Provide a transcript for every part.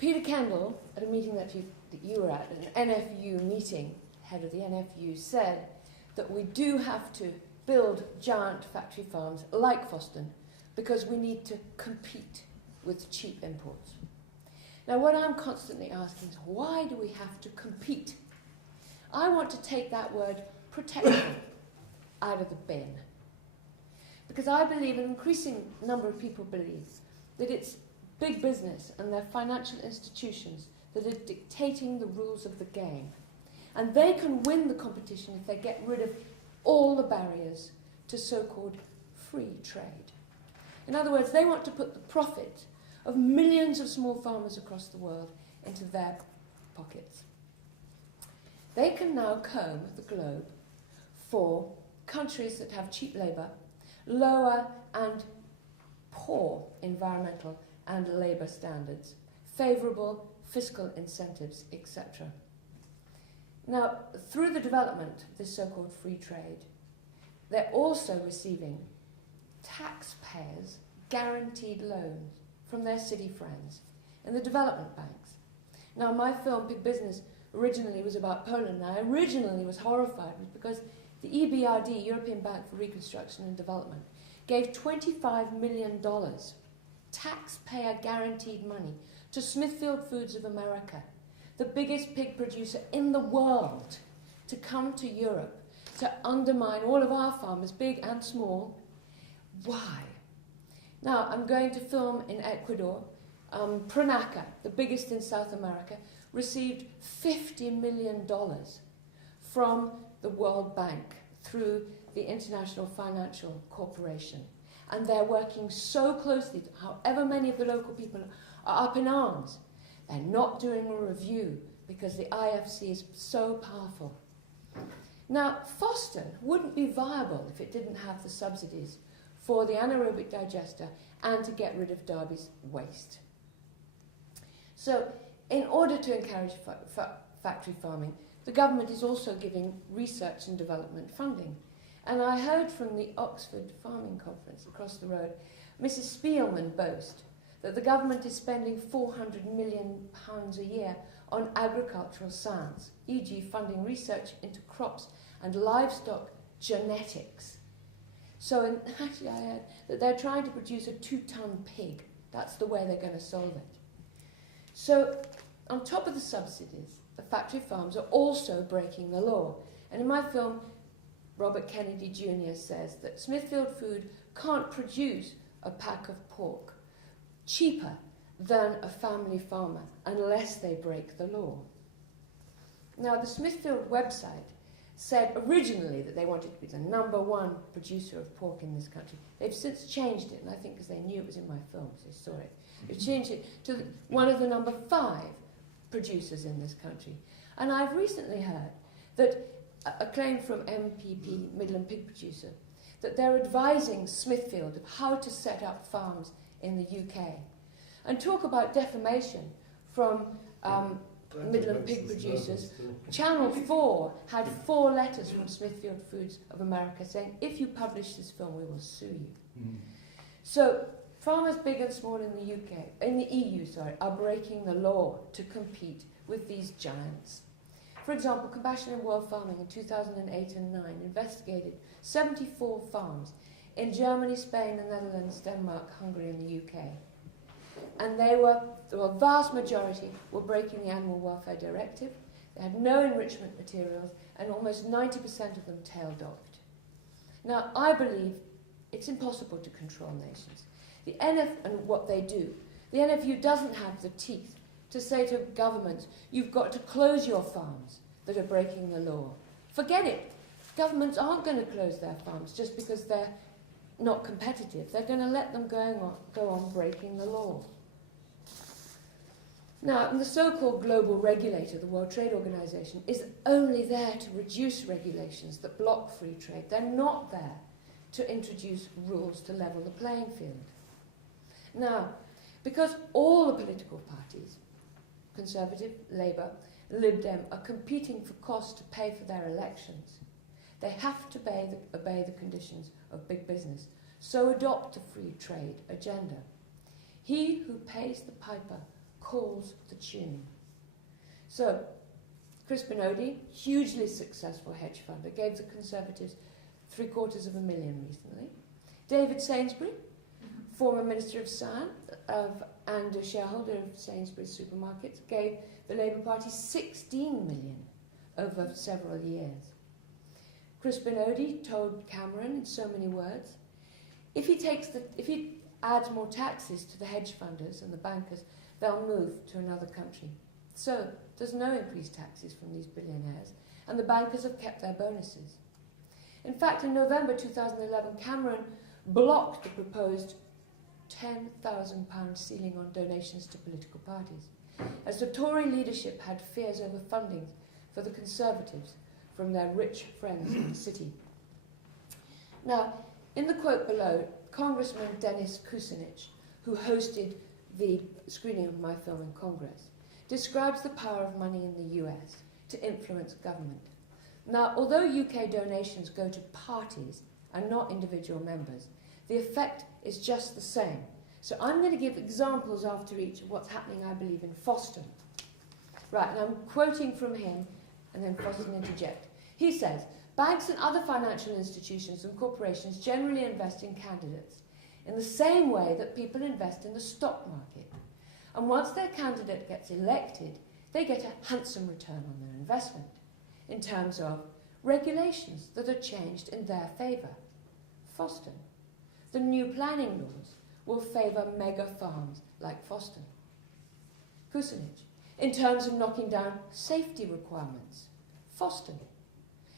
Peter Kendall, at a meeting that you were at, an NFU meeting, head of the NFU, said that we do have to build giant factory farms like Foston because we need to compete with cheap imports. Now, what I'm constantly asking is, why do we have to compete? I want to take that word protection out of the bin. Because I believe, an increasing number of people believe, that it's big business and their financial institutions that are dictating the rules of the game. And they can win the competition if they get rid of all the barriers to so-called free trade. In other words, they want to put the profit of millions of small farmers across the world into their pockets. They can now comb the globe for countries that have cheap labour, lower and poor environmental and labour standards, favourable fiscal incentives, etc. Now, through the development of this so-called free trade, they're also receiving taxpayers' guaranteed loans from their city friends in the development banks. Now, my film, Big Business, originally was about Poland, and I originally was horrified because the EBRD, European Bank for Reconstruction and Development, gave $25 million taxpayer guaranteed money to Smithfield Foods of America, the biggest pig producer in the world, to come to Europe to undermine all of our farmers, big and small. Why? Now, I'm going to film in Ecuador. Pranaca, the biggest in South America, received $50 million from the World Bank through the International Financial Corporation. And they're working so closely, however many of the local people are up in arms. They're not doing a review because the IFC is so powerful. Now, Foston wouldn't be viable if it didn't have the subsidies for the anaerobic digester and to get rid of Derby's waste. So, in order to encourage factory farming, the government is also giving research and development funding. And I heard from the Oxford Farming Conference across the road, Mrs. Spielman boast that the government is spending £400 million a year on agricultural science, e.g. funding research into crops and livestock genetics. So actually I heard that they're trying to produce a 2-ton pig. That's the way they're going to solve it. So on top of the subsidies, the factory farms are also breaking the law. And in my film, Robert Kennedy Jr. says that Smithfield Food can't produce a pack of pork cheaper than a family farmer unless they break the law. Now, the Smithfield website said originally that they wanted to be the #1 producer of pork in this country. They've since changed it, and I think because they knew it was in my film, so they saw it. They've changed it to one of the #5 producers in this country. And I've recently heard that a claim from MPP, Midland Pig Producer, that they're advising Smithfield of how to set up farms in the UK. And talk about defamation from Midland Pig Producers. Channel 4 had 4 letters from Smithfield Foods of America saying, if you publish this film, we will sue you. So farmers big and small in the UK, in the EU, are breaking the law to compete with these giants. For example, Compassion in World Farming in 2008 and 9 investigated 74 farms in Germany, Spain, the Netherlands, Denmark, Hungary, and the UK. And the vast majority were breaking the Animal Welfare Directive. They had no enrichment materials, and almost 90% of them tail-docked. Now, I believe it's impossible to control nations. The and what they do. The NFU doesn't have the teeth to say to governments, you've got to close your farms that are breaking the law. Forget it. Governments aren't going to close their farms just because they're not competitive. They're going to let them go on breaking the law. Now, the so-called global regulator, the World Trade Organization, is only there to reduce regulations that block free trade. They're not there to introduce rules to level the playing field. Now, because all the political parties, Conservative, Labour, Lib Dem, are competing for costs to pay for their elections, they have to obey the conditions of big business, so adopt a free trade agenda. He who pays the piper calls the tune. So, Crispin Odey, hugely successful hedge funder, gave the Conservatives $750,000 recently. David Sainsbury, former Minister of Science and a shareholder of Sainsbury's supermarkets, gave the Labour Party $16 million over several years. Crispin Odey told Cameron in so many words, if he adds more taxes to the hedge funders and the bankers, they'll move to another country. So there's no increased taxes from these billionaires, and the bankers have kept their bonuses. In fact, in November 2011, Cameron blocked the proposed £10,000 ceiling on donations to political parties, as the Tory leadership had fears over funding for the Conservatives from their rich friends in the city. Now, in the quote below, Congressman Dennis Kucinich, who hosted the screening of my film in Congress, describes the power of money in the US to influence government. Now, although UK donations go to parties and not individual members, the effect is just the same. So I'm going to give examples after each of what's happening, I believe, in Foston. Right, and I'm quoting from him, and then Foston interject. He says, banks and other financial institutions and corporations generally invest in candidates in the same way that people invest in the stock market. And once their candidate gets elected, they get a handsome return on their investment in terms of regulations that are changed in their favour. Foston. The new planning laws will favour mega farms like Foston. Kucinich. In terms of knocking down safety requirements. Foston.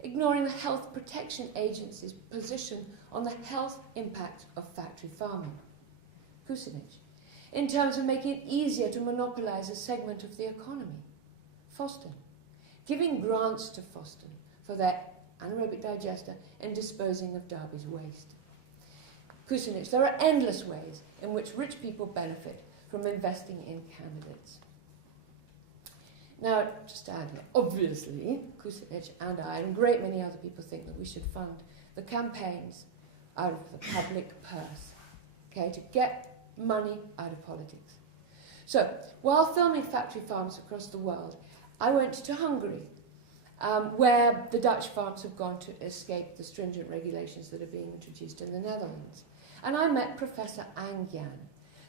Ignoring the Health Protection Agency's position on the health impact of factory farming. Kucinich. In terms of making it easier to monopolise a segment of the economy. Foston. Giving grants to Foston for their anaerobic digester and disposing of Derby's waste. Kucinich. There are endless ways in which rich people benefit from investing in candidates. Now, just to add, obviously, Kucinich and I and a great many other people think that we should fund the campaigns out of the public purse, okay, to get money out of politics. So, while filming factory farms across the world, I went to Hungary, where the Dutch farms have gone to escape the stringent regulations that are being introduced in the Netherlands. And I met Professor Angyan,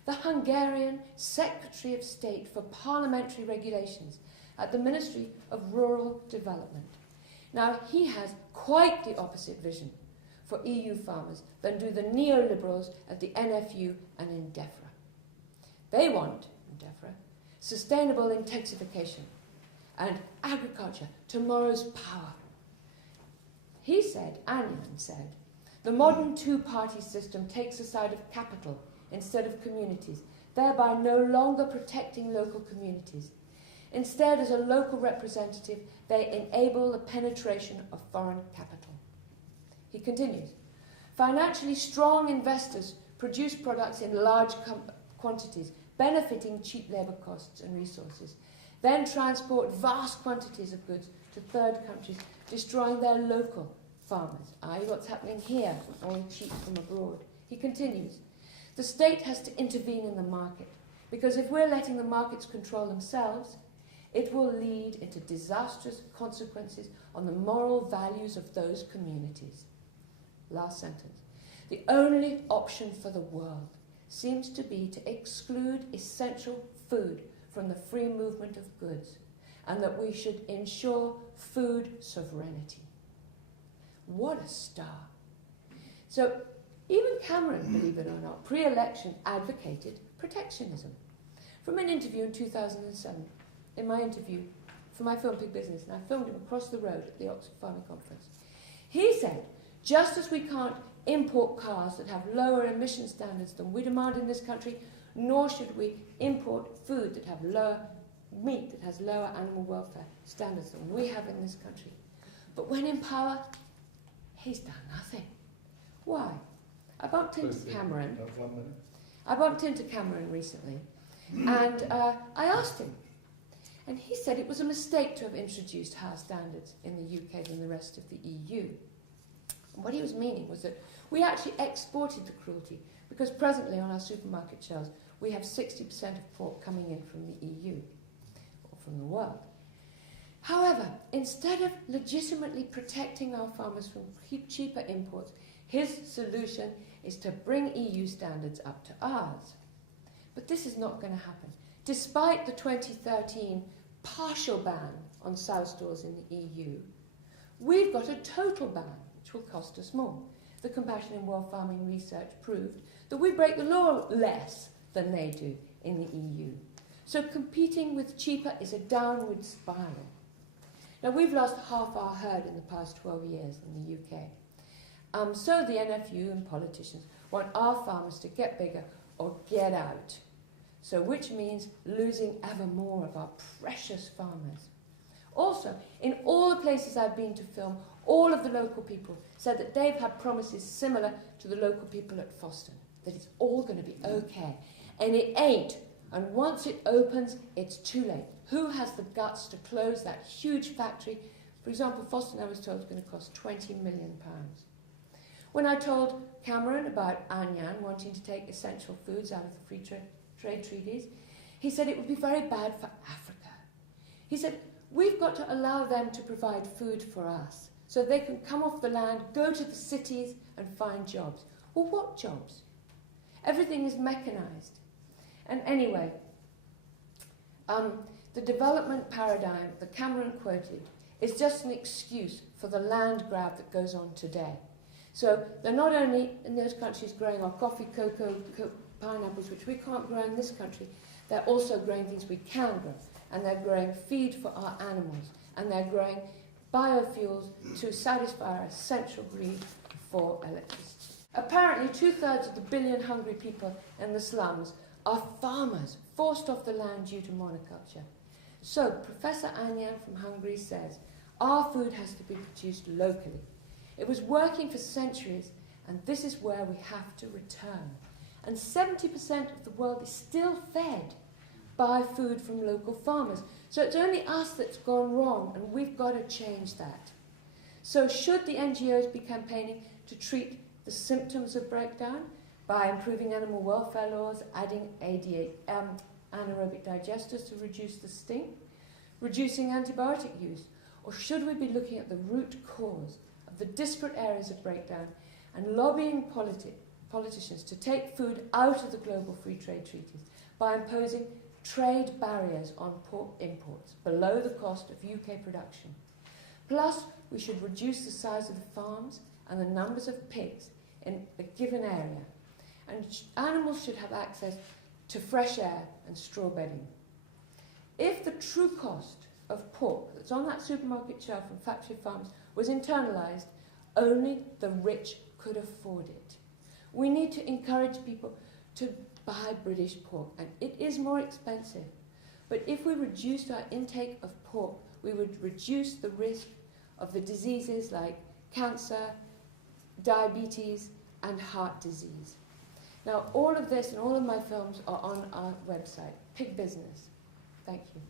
the Hungarian Secretary of State for Parliamentary Regulations at the Ministry of Rural Development. Now, he has quite the opposite vision for EU farmers than do the neoliberals at the NFU and in DEFRA. They want, in DEFRA, sustainable intensification and agriculture, tomorrow's power. He said, Anyan said, the modern two-party system takes the side of capital instead of communities, thereby no longer protecting local communities. Instead, as a local representative, they enable the penetration of foreign capital. He continues, financially strong investors produce products in large quantities, benefiting cheap labour costs and resources, then transport vast quantities of goods to third countries, destroying their local farmers, i.e. what's happening here, all cheap from abroad. He continues, the state has to intervene in the market, because if we're letting the markets control themselves, it will lead into disastrous consequences on the moral values of those communities. Last sentence. The only option for the world seems to be to exclude essential food from the free movement of goods, and that we should ensure food sovereignty. What a star. So even Cameron, believe it or not, pre-election advocated protectionism. From an interview in 2007, in my interview for my film Big Business, and I filmed him across the road at the Oxford Farming Conference, he said, just as we can't import cars that have lower emission standards than we demand in this country, nor should we import food that have lower meat that has lower animal welfare standards than we have in this country. But when in power, he's done nothing. Why? I bumped into Cameron. I bumped into Cameron recently, and I asked him, and he said it was a mistake to have introduced higher standards in the UK than the rest of the EU. And what he was meaning was that we actually exported the cruelty, because presently on our supermarket shelves we have 60% of pork coming in from the EU, or from the world. However, instead of legitimately protecting our farmers from cheaper imports, his solution is to bring EU standards up to ours. But this is not going to happen. Despite the 2013 partial ban on sow stores in the EU, we've got a total ban, which will cost us more. The Compassion in World Farming research proved that we break the law less than they do in the EU. So competing with cheaper is a downward spiral. Now, we've lost half our herd in the past 12 years in the UK. So the NFU and politicians want our farmers to get bigger or get out. So which means losing ever more of our precious farmers. Also, in all the places I've been to film, all of the local people said that they've had promises similar to the local people at Foston, that it's all going to be okay. And it ain't. And once it opens, it's too late. Who has the guts to close that huge factory? For example, Foston, I was told, is going to cost £20 million. When I told Cameron about Anyan wanting to take essential foods out of the free trade treaties, he said it would be very bad for Africa. He said, we've got to allow them to provide food for us so they can come off the land, go to the cities and find jobs. Well, what jobs? Everything is mechanized. And anyway, the development paradigm that Cameron quoted is just an excuse for the land grab that goes on today. So they're not only in those countries growing our coffee, cocoa, pineapples, which we can't grow in this country, they're also growing things we can grow. And they're growing feed for our animals. And they're growing biofuels to satisfy our essential greed for electricity. Apparently, 2/3 of the billion hungry people in the slums are farmers forced off the land due to monoculture. So, Professor Anyan from Hungary says, our food has to be produced locally. It was working for centuries, and this is where we have to return. And 70% of the world is still fed by food from local farmers. So it's only us that's gone wrong, and we've got to change that. So should the NGOs be campaigning to treat the symptoms of breakdown by improving animal welfare laws, adding anaerobic digesters to reduce the sting, reducing antibiotic use? Or should we be looking at the root cause of the disparate areas of breakdown and lobbying politicians to take food out of the global free trade treaties by imposing trade barriers on pork imports below the cost of UK production? Plus, we should reduce the size of the farms and the numbers of pigs in a given area. And animals should have access to fresh air and straw bedding. If the true cost of pork that's on that supermarket shelf from factory farms was internalised, only the rich could afford it. We need to encourage people to buy British pork, and it is more expensive. But if we reduced our intake of pork, we would reduce the risk of the diseases like cancer, diabetes, and heart disease. Now, all of this and all of my films are on our website, Pig Business. Thank you.